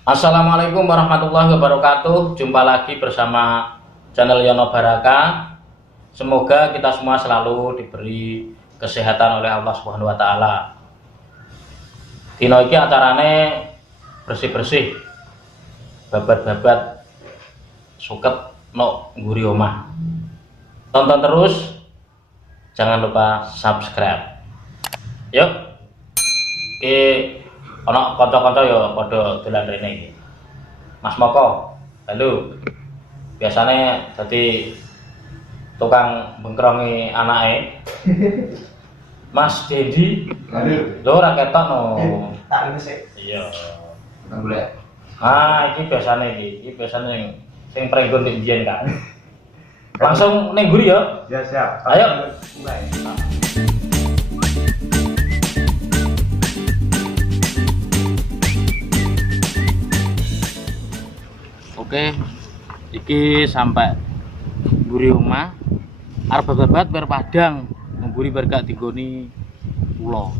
Assalamualaikum warahmatullahi wabarakatuh. Jumpa lagi bersama channel Yono Baraka. Semoga kita semua selalu diberi kesehatan oleh Allah Subhanahu wa taala. Dino iki acarane bersih-bersih, babat-babat suket no ngguri omah. Tonton terus, jangan lupa subscribe. Yuk. Ono kanca-kanca ya padha dolan rene iki. Mas Moko, halo. Biasane dadi tukang bengkrongi anake. Mas Dedi, Aduh, lho ora ketok no. tak ini sih. Iya. Nang boleh. Iki biasane iki biasane sing prenggon di Indian kan. Langsung ning guri ya. Ya siap. Ayo. Mulai. Oke, iki sampai mburi omah. Arep babat bar Padang, mburi bar gak digoni kula.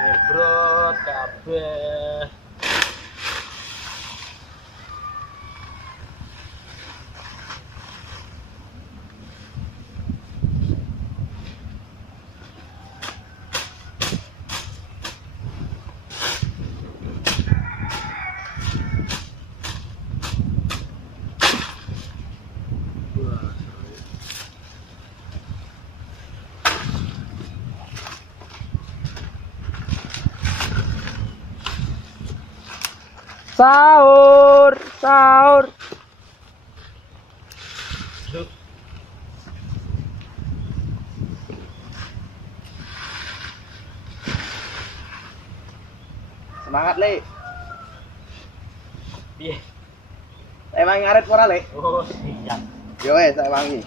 Jebrot kabeh. Sahur, sahur. Semangat, Le. Piye? Emang ngaret ora, Le? Oh, siap. Yo wes, tak wangi.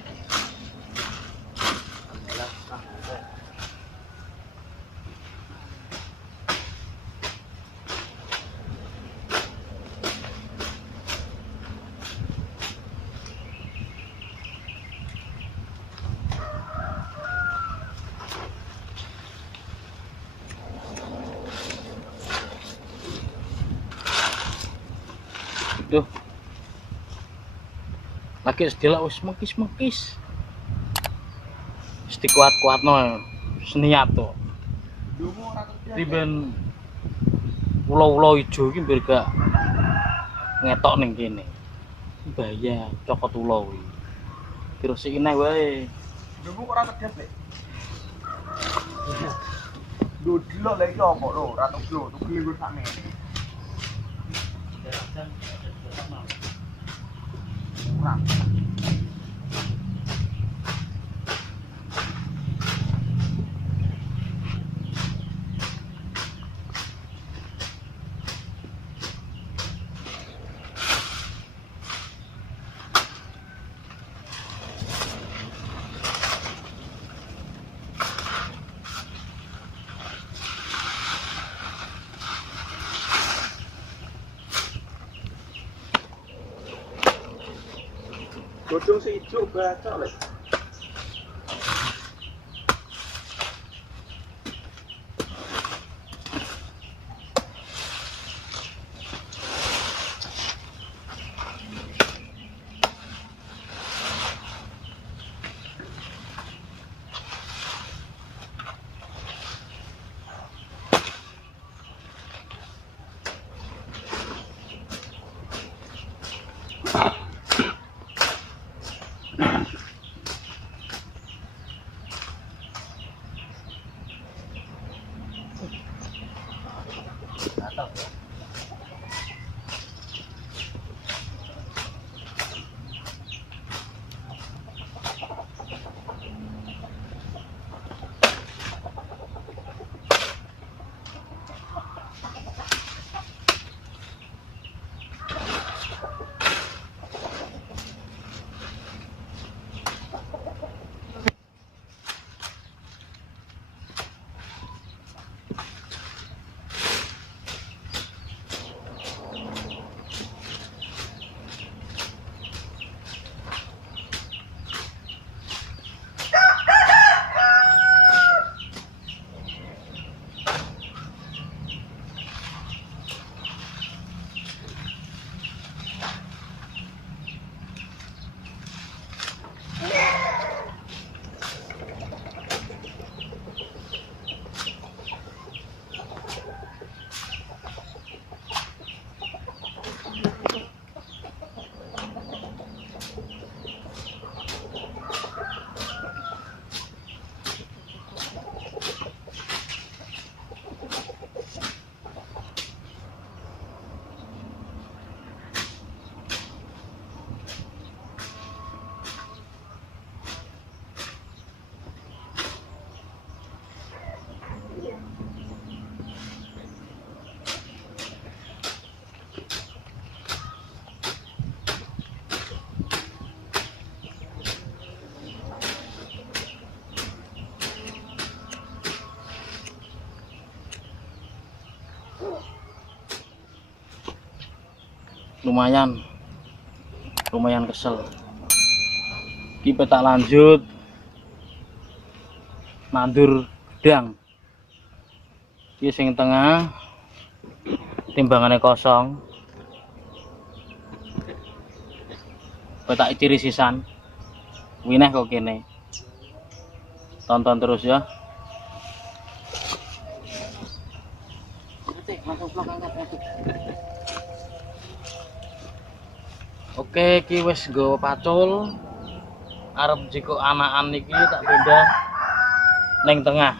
Duh. Lagi sedelok wis mekis-mekis. Wis dikuat-kuatno seniat to. Dungu ora kerja. Riben pulau-pulau ijo iki mbir gak ngetok ning kene. Bahaya cokot ulo iki. Dirusiki neh wae. Dungu ora kerja, Le. Lho delok lek iki opo lho, ora tuglo, tuglo iku sakmene. Ora. Godhong seijo baca, Le. lumayan kesel. Kita tak lanjut nandur gedang. Iki sing tengah timbangannya kosong. Petak ciri sisan. Wineh kok kene. Tonton terus ya. Oke, iki wis nggawa pacul. Arep jiko anakan iki tak beda ning tengah.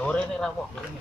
Goreng nih rawok, goreng.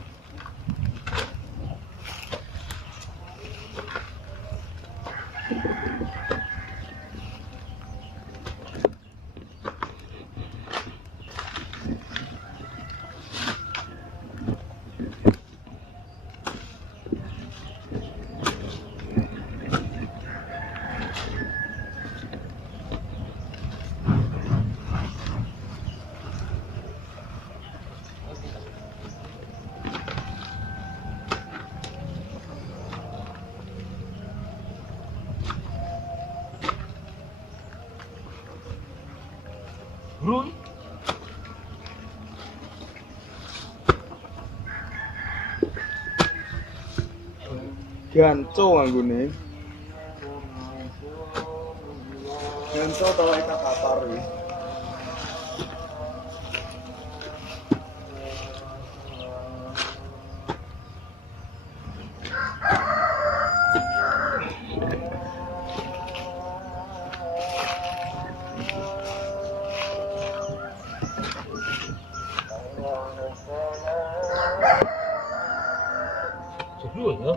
Brun. Ganco anggone. Ganco tau ikan kapar iki. Seru ya.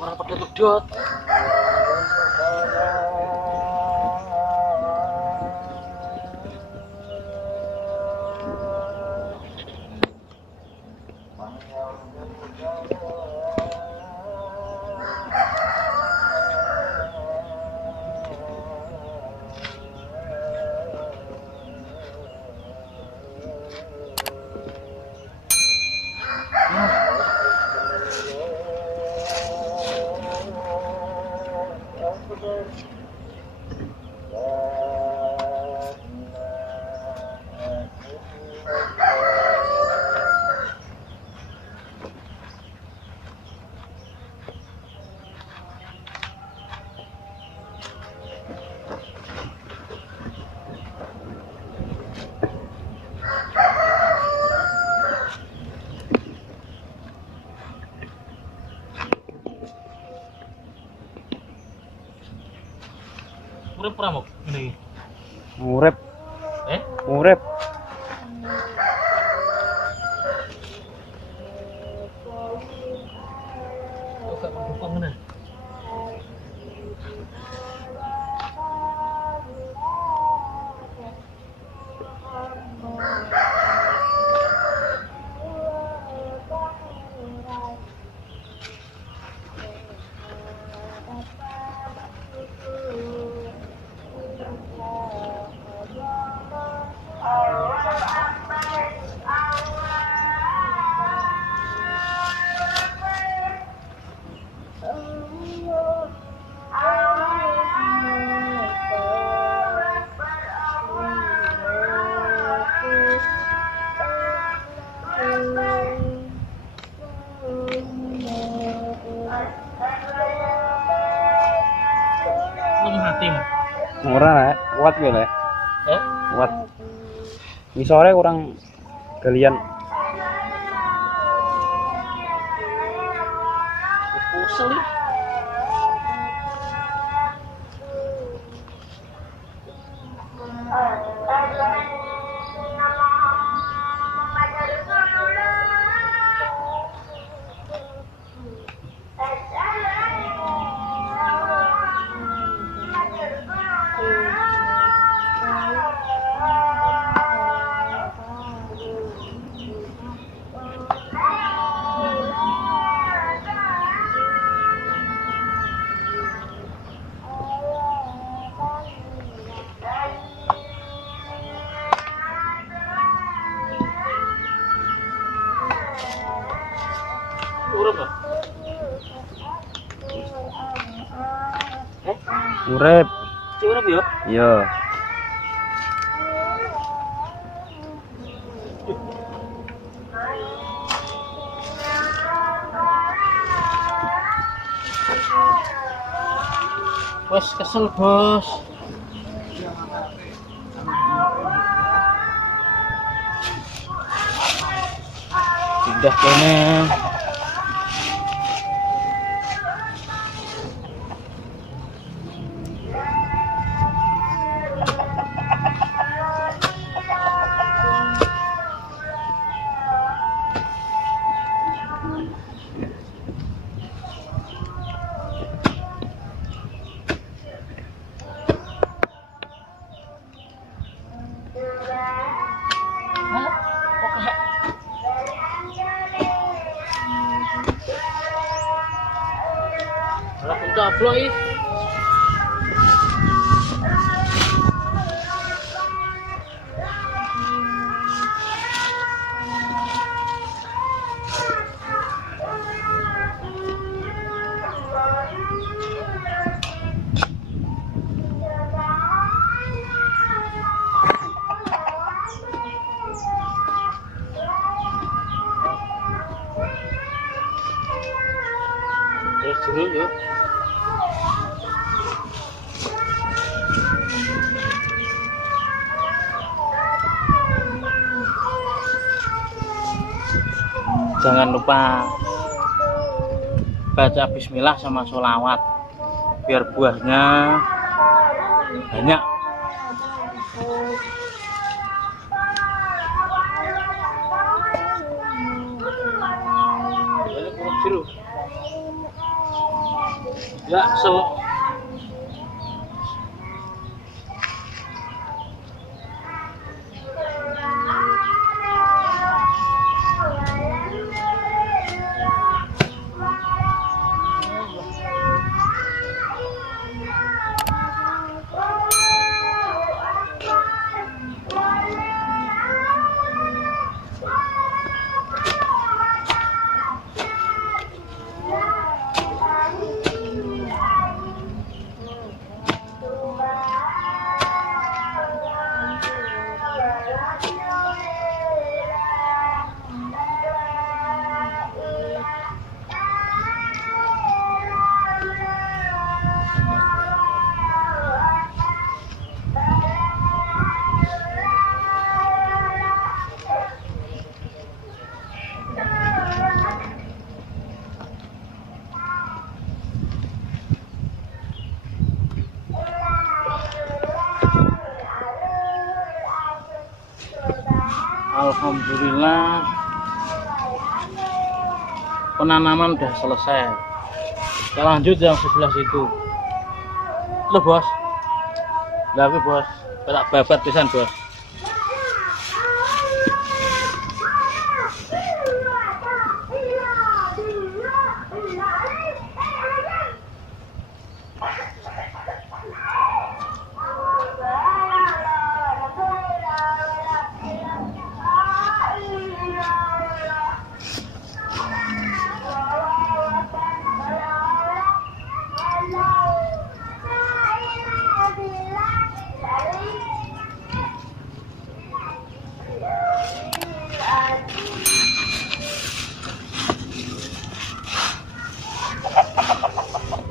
Orang pada pedot. Urip pramuk ngene iki. Urip, Eh? urip. Kok gak mendukung ngene. Lu hati mah. Ora rek, kuat yo rek. Eh? Kuat. Ngisore kurang galian. Pusel ya. Urip kok. Urip. Cik urip ya? Iya. Wes kesel, Bos. Pindah kene. Ora kuncaplok iki. Terus dulu ya. Jangan lupa baca bismillah sama sholawat biar buahnya banyak. Ya, alhamdulillah penanaman udah selesai. Kita lanjut yang sebelah situ. Loh, Bos. Tapi Bos, tak babat pisan, Bos.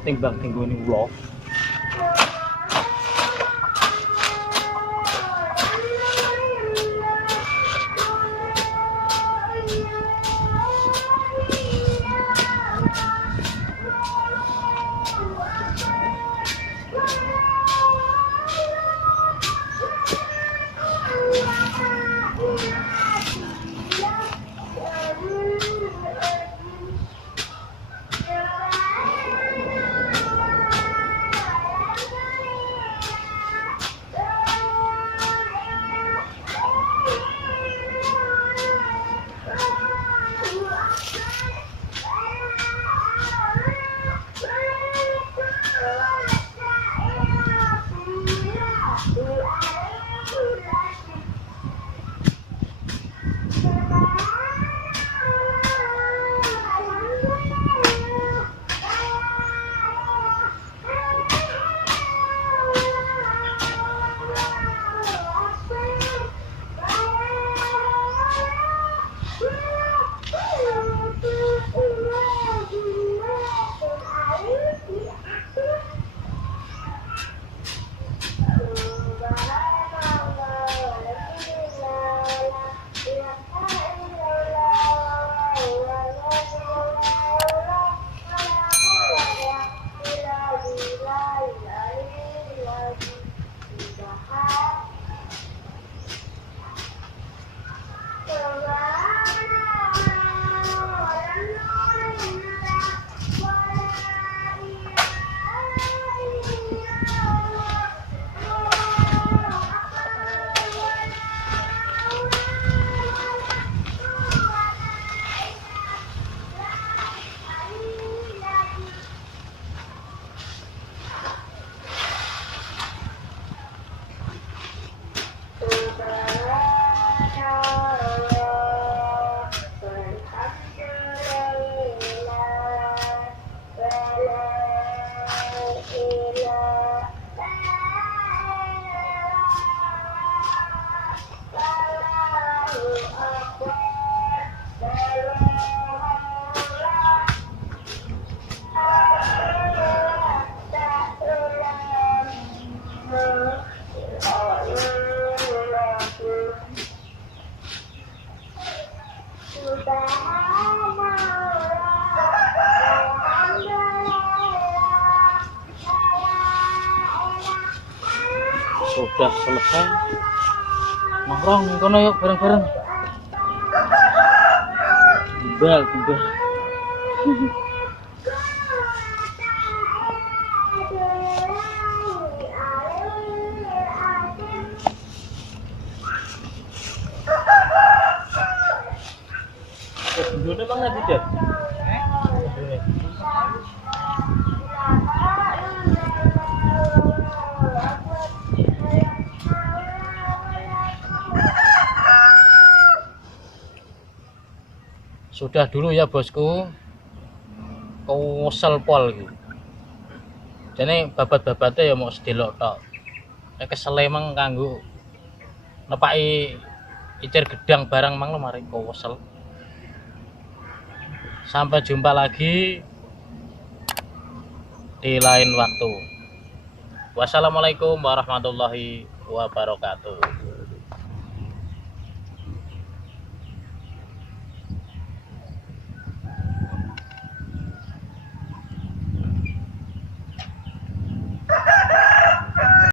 Timbang tingguni ulo. Sudah selesai. Nongkrong nih kono yuk bareng-bareng. Timbal. Bendune bang nanti deh. Sudah dulu ya bosku, kesel pol gitu. Jadi babat-babatnya ya mau sedelok tok. Kesel emang kanggo nepaki icer gedang barang mang lo mari kesel. Sampai jumpa lagi di lain waktu. Wassalamualaikum warahmatullahi wabarakatuh.